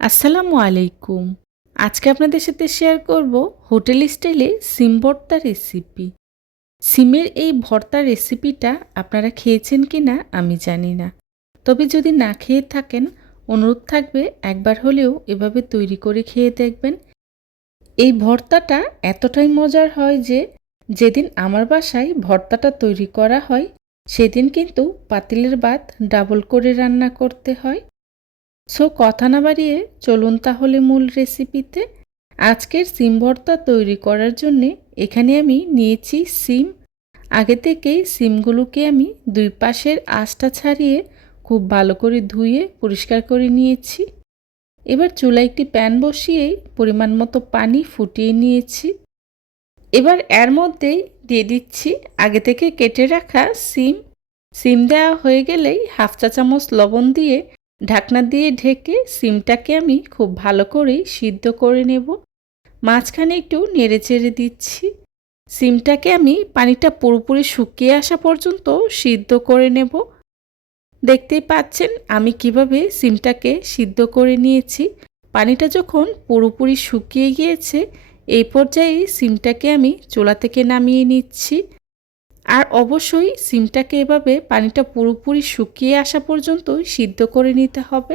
আসসালামু আলাইকুম। আজকে আপনাদের সাথে শেয়ার করব হোটেল স্টাইলে সিম ভর্তা রেসিপি সিমের এই ভর্তা রেসিপিটা আপনারা খেয়েছেন কি না আমি জানি না। তবে যদি না খেয়ে থাকেন, অনুরোধ থাকবে একবার হলেও এভাবে তৈরি করে খেয়ে দেখবেন। এই ভর্তাটা এতটাই মজার হয় যে, যেদিন আমার বাসায় ভর্তাটা তৈরি করা হয়, সেদিন কিন্তু পাতিলের ভাত ডাবল করে রান্না করতে হয়। সো কথা না বাড়িয়ে চলুন তাহলে মূল রেসিপিতে আজকের সিম ভর্তা তৈরি করার জন্যে এখানে আমি নিয়েছি সিম। আগে থেকেই সিমগুলোকে আমি দুই পাশের আঁশটা ছাড়িয়ে খুব ভালো করে ধুয়ে পরিষ্কার করে নিয়েছি। এবার চুলায় একটি প্যান বসিয়েই পরিমাণ মতো পানি ফুটিয়ে নিয়েছি। এবার এর মধ্যেই দিয়ে দিচ্ছি আগে থেকে কেটে রাখা সিম। সিম দেওয়া হয়ে গেলেই হাফ চা চামচ লবণ দিয়ে ঢাকনা দিয়ে ঢেকে সিমটাকে আমি খুব ভালো করেই সিদ্ধ করে নেব। মাঝখানে একটু নেড়ে চেড়ে দিচ্ছি। সিমটাকে আমি পানিটা পুরোপুরি শুকিয়ে আসা পর্যন্ত সিদ্ধ করে নেব। দেখতেই পাচ্ছেন আমি কীভাবে সিমটাকে সিদ্ধ করে নিয়েছি। পানিটা যখন পুরোপুরি শুকিয়ে গিয়েছে, এই পর্যায়ে সিমটাকে আমি চোলা থেকে নামিয়ে নিচ্ছি। আর অবশ্যই সিমটাকে এভাবে পানিটা পুরোপুরি শুকিয়ে আসা পর্যন্ত সিদ্ধ করে নিতে হবে।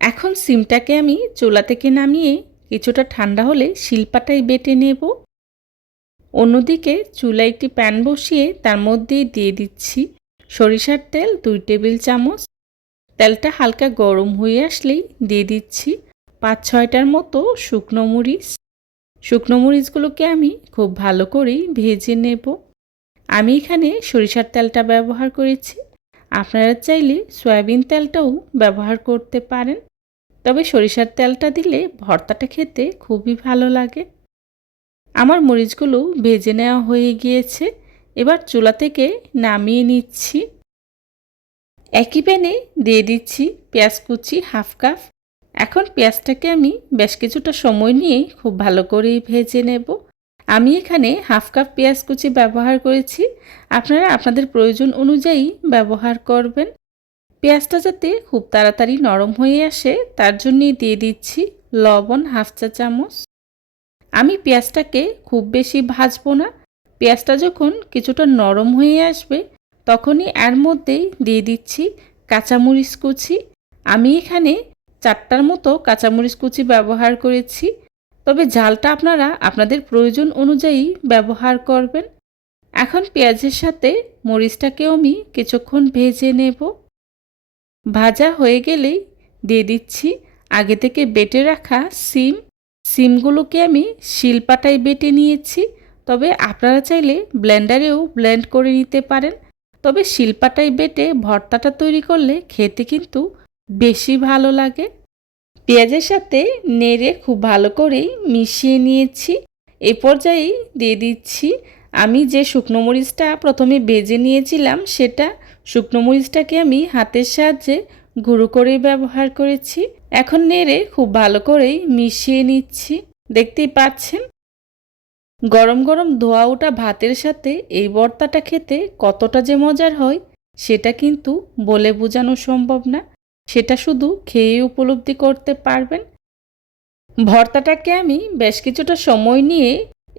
এখন সিমটাকে আমি চুলা থেকে নামিয়ে কিছুটা ঠান্ডা হলে শিলপাটাই বেটে নেব। অন্যদিকে চুলায় একটি প্যান বসিয়ে তার মধ্যে দিয়ে দিচ্ছি সরিষার তেল দুই টেবিল চামচ। তেলটা হালকা গরম হয়ে আসলেই দিয়ে দিচ্ছি পাঁচ ছয়টার মতো শুকনো মরিচ। শুকনো মরিচগুলোকে আমি খুব ভালো করেই ভেজে নেব। আমি এখানে সরিষার তেলটা ব্যবহার করেছি। আপনারা চাইলে সয়াবিন তেলটাও ব্যবহার করতে পারেন। তবে সরিষার তেলটা দিলে ভর্তাটা খেতে খুবই ভালো লাগে। আমার মরিচগুলো ভেজে নেওয়া হয়ে গিয়েছে। এবার চুলা থেকে নামিয়ে নিচ্ছি। একই প্যানে দিয়ে দিচ্ছি পেঁয়াজ কুচি হাফ কাপ। এখন পেঁয়াজটাকে আমি বেশ কিছুটা সময় নিয়ে খুব ভালো করেই ভেজে নেব। আমি এখানে হাফ কাপ পেঁয়াজ কুচি ব্যবহার করেছি। আপনারা আপনাদের প্রয়োজন অনুযায়ী ব্যবহার করবেন। পেঁয়াজটা যাতে খুব তাড়াতাড়ি নরম হয়ে আসে, তার জন্যই দিয়ে দিচ্ছি লবণ হাফ চা চামচ। আমি পেঁয়াজটাকে খুব বেশি ভাজবো না। পেঁয়াজটা যখন কিছুটা নরম হয়ে আসবে, তখনই এর মধ্যেই দিয়ে দিচ্ছি কাঁচামরিচ কুচি। আমি এখানে চারটার মতো কাঁচামরিচ কুচি ব্যবহার করেছি। তবে ঝালটা আপনারা আপনাদের প্রয়োজন অনুযায়ী ব্যবহার করবেন। এখন পেঁয়াজের সাথে মরিচটাকেও আমি কিছুক্ষণ ভেজে নেব। ভাজা হয়ে গেলেই দিয়ে দিচ্ছি আগে থেকে বেটে রাখা সিম। সিমগুলোকে আমি শিলপাটায় বেটে নিয়েছি। তবে আপনারা চাইলে ব্লেন্ডারেও ব্লেন্ড করে নিতে পারেন। তবে শিলপাটায় বেটে ভর্তাটা তৈরি করলে খেতে কিন্তু বেশি ভালো লাগে। পেঁয়াজের সাথে নেড়ে খুব ভালো করেই মিশিয়ে নিয়েছি। এ পর্যায়েই দিয়ে দিচ্ছি, আমি যে শুকনো মরিচটা প্রথমে বেজে নিয়েছিলাম, সেটা শুকনো মরিচটাকে আমি হাতের সাহায্যে গুঁড়ো করেই ব্যবহার করেছি। এখন নেড়ে খুব ভালো করেই মিশিয়ে নিচ্ছি। দেখতেই পাচ্ছেন, গরম গরম ধোয়া ওটা ভাতের সাথে এই ভর্তাটা খেতে কতটা যে মজার হয়, সেটা কিন্তু বলে বোঝানো সম্ভব না। সেটা শুধু খেয়ে উপলব্ধি করতে পারবেন। ভর্তাটাকে আমি বেশ কিছুটা সময় নিয়ে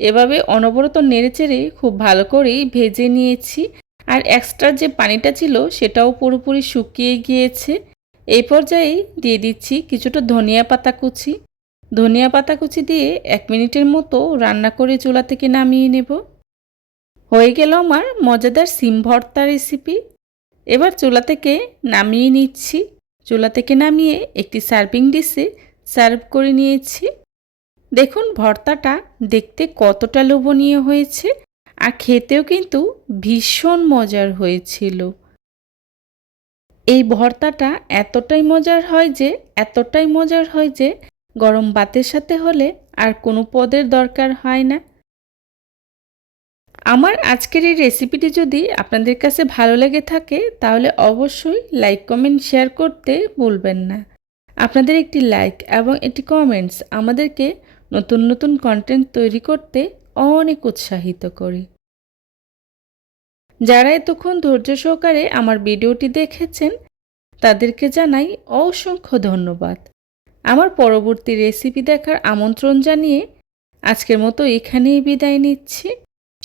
এভাবে অনবরত নেড়েচেড়ে খুব ভালো করেই ভেজে নিয়েছি। আর এক্সট্রা যে পানিটা ছিল সেটাও পুরোপুরি শুকিয়ে গিয়েছে। এই পর্যায়ে দিয়ে দিচ্ছি কিছুটা ধনিয়া পাতা কুচি। ধনিয়া পাতা কুচি দিয়ে এক মিনিটের মতো রান্না করে চুলা থেকে নামিয়ে নেব। হয়ে গেল আমার মজাদার সিম ভর্তা রেসিপি এবার চুলা থেকে নামিয়ে নিচ্ছি। চুলা থেকে নামিয়ে একটি সার্ভিং ডিশে সার্ভ করে নিয়েছি। দেখুন, ভর্তাটা দেখতে কতটা লোভনীয় হয়েছে আর খেতেও কিন্তু ভীষণ মজার হয়েছিল। এই ভর্তাটা এতটাই মজার হয় যে, এতটাই মজার হয় যে, গরম ভাতের সাথে হলে আর কোনো পদের দরকার হয় না। আমার আজকের এই রেসিপিটি যদি আপনাদের কাছে ভালো লেগে থাকে, তাহলে অবশ্যই লাইক কমেন্ট শেয়ার করতে ভুলবেন না। আপনাদের একটি লাইক এবং একটি কমেন্টস আমাদেরকে নতুন নতুন কন্টেন্ট তৈরি করতে অনেক উৎসাহিত করে। যারা এতক্ষণ ধৈর্য সহকারে আমার ভিডিওটি দেখেছেন, তাদেরকে জানাই অসংখ্য ধন্যবাদ। আমার পরবর্তী রেসিপি দেখার আমন্ত্রণ জানিয়ে আজকের মতো এখানেই বিদায় নিচ্ছি।